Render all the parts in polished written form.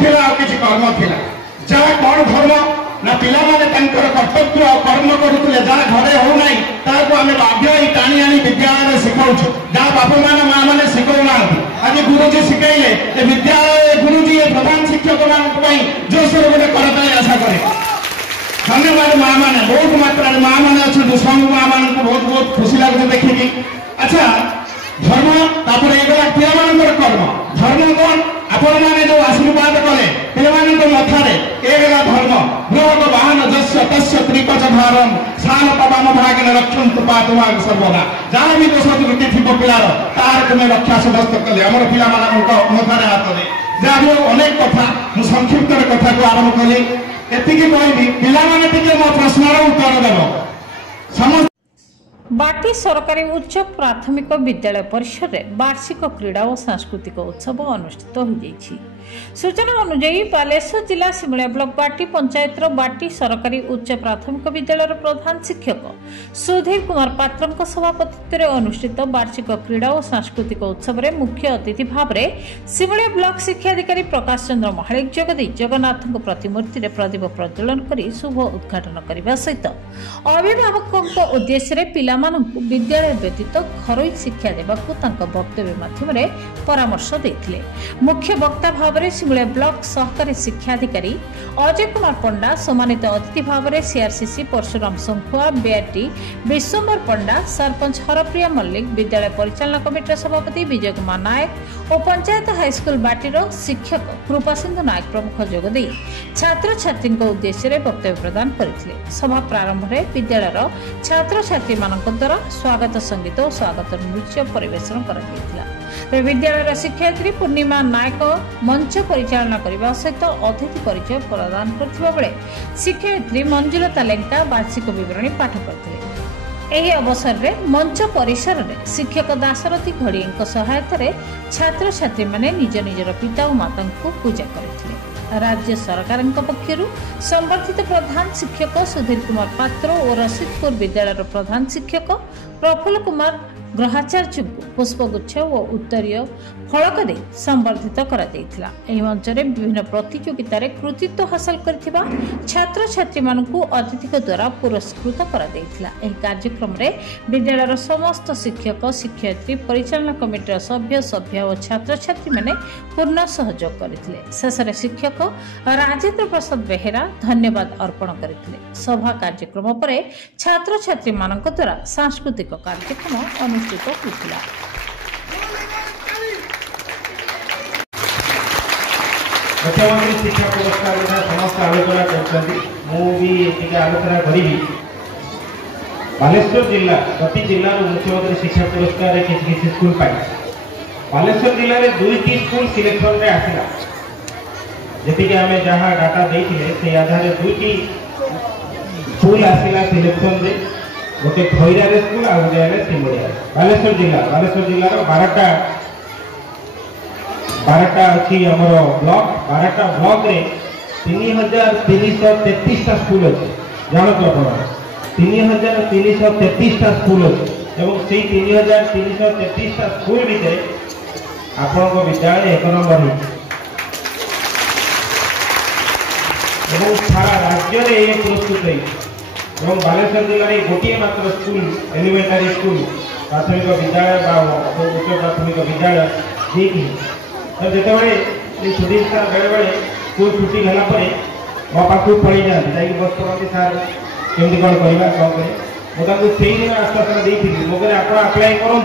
थिला आ किछि कर्म थिला जहा कोन धर्म ना पिला माने तंकर कर्तव्य और कर्म करूले जहा घरे हो नाही ताको आमे बाध्य ही टाणी आनी विद्यालय में सिखाउछ जहा बापा माने मां माने सिखाउ ना आज गुरुजी सिखाइले ए विद्यालय गुरुजी ए प्रधान शिक्षक मान पई जो सर गोटे करताई आशा करे धन्यवाद मां माने बहुत मात्रा रे मां माने अछि संग मां मान को बहुत बहुत खुशी लागते देखि अच्छा धर्म तापर एगला पिला मानकर कर्म धर्म कोन आपण माने जो आशीर्वाद कले पिला मानकर मथारे एगला धर्म ग्रह वाहन जस्य तस्य त्रिकच भारम साल पवन भागन रक्षन्तु पातुमाग सर्वदा जहाँ भी दोष त्रुटि थिबो पिलार तार तुमे रक्षा समस्त कले हमर पिला मानकर मथारे हाथ दे जाबो अनेक कथा मु संक्षिप्त कथा को आरंभ कली एतिकी कहबी पिला माने टिके मो प्रश्नर उत्तर देबो समस्त बाटी सरकारी उच्च प्राथमिक विद्यालय परिसर में वार्षिक क्रीड़ा और सांस्कृतिक उत्सव अनुष्ठित हो जाइछि। सूचना अनुसार बालेश्वर जिला सिमुलिया ब्लॉक बाटी पंचायत बाटी सरकारी उच्च प्राथमिक विद्यालय प्रधान शिक्षक सुधीर कुमार पात्र सभापतित्व में अनुष्ठित वार्षिक क्रीड़ा और सांस्कृतिक उत्सव में मुख्य अतिथि भाव में सिमुलिया ब्लॉक शिक्षा अधिकारी प्रकाश चंद्र महालिक जोगदे जगन्नाथ प्रतिमूर्ति में प्रदीप प्रज्वलन कर शुभ उद्घाटन करने सहित अभिभावकों उद्देश्य पिला विद्यालय व्यतीत घरोई शिक्षा देवाकू वक्तव्य माध्यम परामर्श देते मुख्य वक्ता भाव में सिमुलिया ब्लॉक सहकारी शिक्षा अधिकारी अजय कुमार पंडा सम्मानित अतिथि भाव में सीआरसीसी परशुराम संखुआ बीआरटी विश्वम्बर पंडा सरपंच हरप्रिया मल्लिक विद्यालय परिचालना कमिटी सभापति विजय कुमार नायक और पंचायत हाईस्कल बाटीर शिक्षक कृपा सिंधु नायक प्रमुख जोगदे छात्र छात्री उद्देश्य वक्तव्य प्रदान करते सभा प्रारंभ में विद्यालय छात्र छात्री द्वारा स्वागत संगीत और स्वागत नृत्य परिवेषण कर विद्यालय शिक्षयित्री पूर्णिमा नायक मंच परिचालना करने सहित अतिथि परिचय प्रदान करथिबा बेले शिक्षयित्री मंजुलता लेंका वार्षिक विवरणी पाठ करथिले। एही अवसर में मंच परिसर में शिक्षक दासरथी घड़ी सहायता छात्र छात्री माने निज निजर पिता और माता को पूजा करथिले। राज्य सरकार पक्षर संबर्धित प्रधान शिक्षक सुधीर कुमार पात्र और रशीदपुर विद्यालय प्रधान शिक्षक प्रफुल्ल कुमार ग्रहाचार्य पुष्पगुच्छ और उत्तरीय फलक दे संबर्धित करा मंच में विभिन्न प्रतियोगिता कृतित्व हासिल करथिबा छात्र छात्री मानकु अतिथि द्वारा पुरस्कृत करा कार्यक्रम में विद्यालय समस्त शिक्षक शिक्षयित्री परिचालना कमिटी सभ्य और छात्र छात्री माने पूर्ण सहयोग करथिले। शेष शिक्षक राजेंद्र प्रसाद बेहेरा धन्यवाद अर्पण करथिले। सभा कार्यक्रम पर छात्र छात्री मानक द्वारा सांस्कृतिक कार्यक्रम अनुष्ठित होइतिला। मुख्यमंत्री शिक्षा पुरस्कार समस्त आलोचना कर आलोचना करी बालेश्वर जिला प्रति जिलार मुख्यमंत्री शिक्षा पुरस्कार किसी स्कूल पाई बालेश्वर जिले में 2टी स्कूल सिलेक्शन में आसला जी आम जहाँ डाटा देते से आधार 2टी स्कूल आसला सिलेक्शन में गोटे खैरारे स्कूल आ गए सिमुलिया बालेश्वर जिलार 12टा अच्छी आमर ब्लॉक 12टा ब्लॉक रे 3333 स्कूल अच्छे जानते आप 3333 स्कूल अच्छे और से 3333 स्कूल भितर आपण विद्यालय 1 नंबर है सारा राज्य में पुरस्कृत है बालेश्वर जिले में गोटे मात्र स्कूल एलिमेंटारी स्कूल प्राथमिक विद्यालय उच्च प्राथमिक विद्यालय जी जिते छुट्टी सार बेले बेले स्कूल छुट्टी है मो पाक पड़े जाती बस पड़ती सार केमती कौन करवा कौन करें मुझे से दिन आश्वासन देती मुझे आप आप्लाय करूँ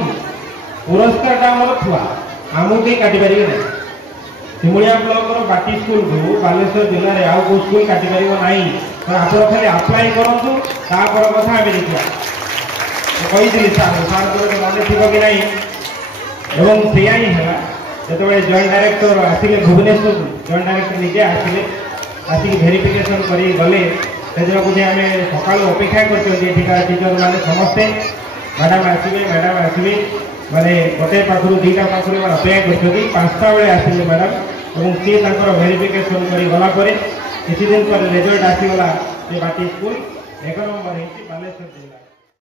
पुरस्कार आमर थुआ आमको कहीं काटी पारे ना सिमुलिया ब्लॉक बाटी स्कूल को बालेश्वर जिले में आउ स्कूल काटी पार ना आप खाली आप्लाय करूँ तापर कथा आम देखा कही सार सार मन थी कि नहीं सैया ही है जो जॉइंट डायरेक्टर आसिले भुवनेश्वर जॉइंट डायरेक्टर निजे आसिले आसिक भेरिफिकेशन कर गले से आम सका अपेक्षा कर टीचर मैंने समस्ते मैडम आसवे माने गोटे पाखर 2टा पाखर अपेक्षा कर 5टा बेले आसिले मैडम और सी भेरिफिकेशन कर गलापर किसी दिन पर रिजल्ट आसीगला बाटी स्कूल 1 नंबर है बालेश्वर जिला।